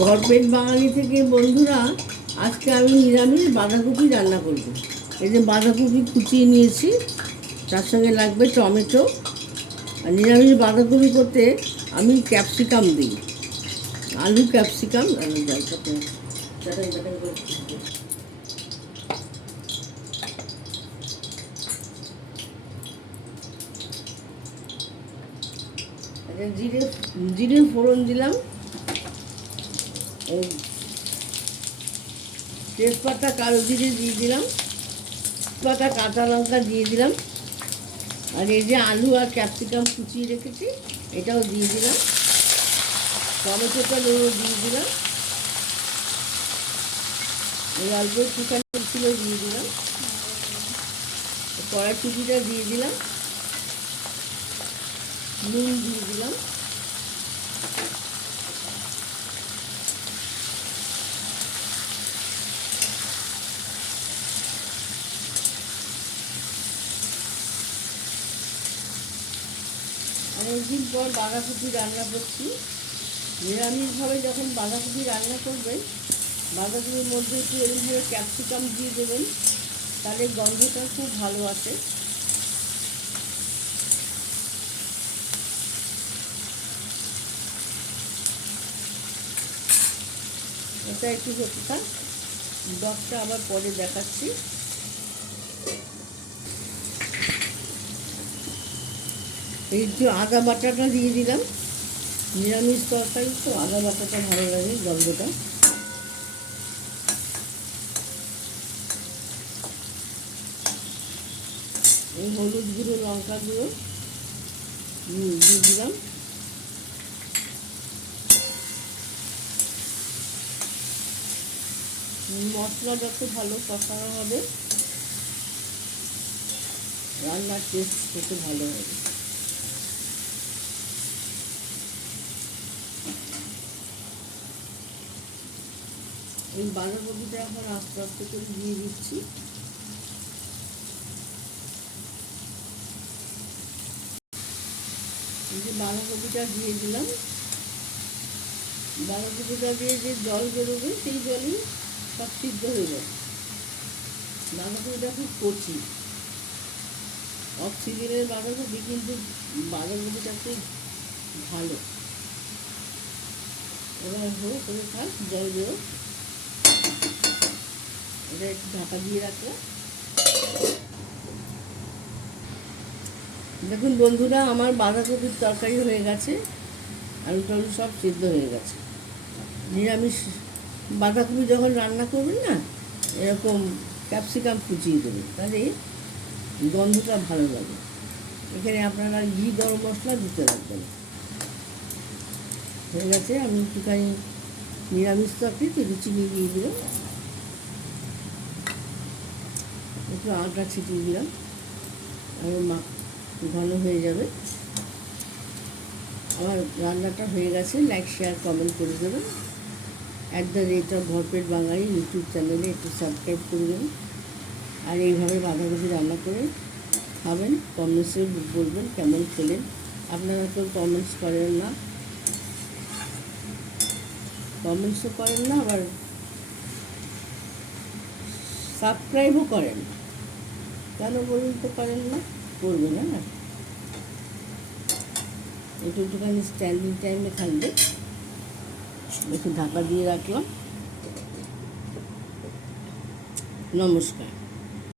ভরপেট বাঙালি থেকে বন্ধুরা, আজকে আমি নিরামিষ বাঁধাকপি রান্না করব। এই যে বাঁধাকপি কুচিয়ে নিয়েছি, তার সঙ্গে লাগবে টমেটো। আর নিরামিষ বাঁধাকপি করতে আমি ক্যাপসিকাম দিই, আলু ক্যাপসিকাম জিরে জিরে ফোড়ন দিলাম, তেজপাতা কালো জিরে দিয়ে দিলাম, পাতা কাঁচা লঙ্কা দিয়ে দিলাম, আর এই যে আলু আর ক্যাপসিকাম কুচিয়ে রেখেছি এটাও দিয়ে দিলাম, টমেটোটা দিয়ে দিলাম, এই অল্প চিকেন ছিল দিয়ে দিলাম, কড়াইশুঁটিটা দিয়ে দিলাম, নুন দিয়ে দিলাম, অনেকদিন পর বাঁধাকপি রান্না করছি। নিরামিষভাবে যখন বাঁধাকপি রান্না করবেন, বাঁধাকপির মধ্যে একটু এইভাবে ক্যাপসিকাম দিয়ে দেবেন, তাহলে গন্ধটা খুব ভালো আসে। এটা একটু হতে থাক, ডগটা আবার পরে দেখাচ্ছি। এই যে আদা বাটাটা দিয়ে দিলাম, নিরামিষ তরকারি তো আদা বাটাটা ভালো লাগে, গন্ধটা। এই হলুদ গুঁড়ো, লঙ্কা গুঁড়ো দিয়ে দিলাম, মশলাটা একটু ভালো কষানো হবে, রান্নার টেস্ট খেতে ভালো হবে। এই বাঁধাকপিটা এখন আস্তে আস্তে করে দিয়ে দিচ্ছি। এই যে বাঁধাকপিটা দিয়ে দিলাম, বাঁধাকপিটা দিয়ে যে জল বেরোবে সেই জলই সব সিদ্ধ হয়ে যাবে। বাঁধাকপিটা খুব কচি, অক্সিজেনের বাঁধাকপি, কিন্তু বাঁধাকপিটা খুব ভালো। এবার হোক করে থাক, জল বেরো। এটা একটু ঢাকা দিয়ে রাখলাম। দেখুন বন্ধুরা, আমার বাঁধাকপির তরকারি হয়ে গেছে, আলু টালু সব সিদ্ধ হয়ে গেছে। নিরামিষ বাঁধাকপি যখন রান্না করবেন না, এরকম ক্যাপসিকাম কুচিয়ে দেবেন, তাহলে গন্ধটা ভালো লাগে। এখানে আপনারা ঘি গরম মশলা দিতে লাগবেন। হয়ে গেছে, আমি একটুখানি নিরামিষ তরকারি একটু চিনি দিয়ে দিলাম, একটু আটা ছিটিয়ে দিলাম, আর ঘন হয়ে যাবে। আমার রান্নাটা হয়ে গেছে। লাইক, শেয়ার, কমেন্ট করে দেবেন। ভরপেট বাঙালি ইউটিউব চ্যানেলে একটু সাবস্ক্রাইব করে দেবেন। আর এইভাবে বাঁধাকপি রান্না করে খাবেন, কমেন্টসে বলবেন কেমন খেলেন। আপনারা তো কমেন্টস করেন না, কমেন্টসও করেন না, আবার সাবস্ক্রাইবও করেন না। কেন বলুন তো করেন না? করবেন না। একটুখানি স্ট্যান্ডিং টাইমে থাকবে। একটু ঢাকা দিয়ে রাখলাম। নমস্কার।